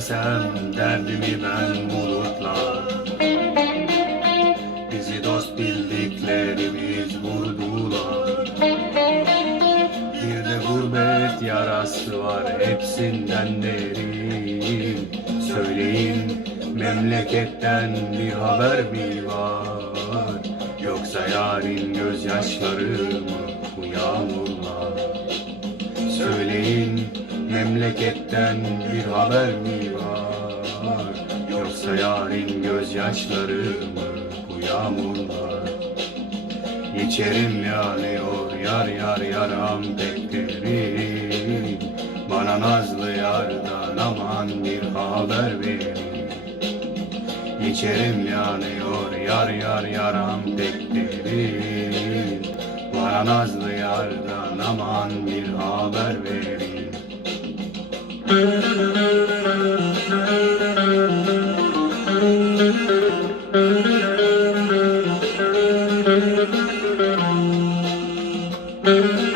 desem derdimi ben bulutlar Bizi dost bildiklerimiz vurdular. Bir de gurbet yarası var hepsinden derin. Söyleyin memleketten bir haber mi var? Yoksa yarın gözyaşları mı bu yağmurlar memleketten bir haber mi var? Yoksa yarın gözyaşları mı bu yağmurlar? İçerim yanıyor yar yar yaram pek Bana nazlı yardan aman bir haber verin. İçerim yanıyor yar yar yaram pek Bana nazlı yardan aman bir haber verin Müzik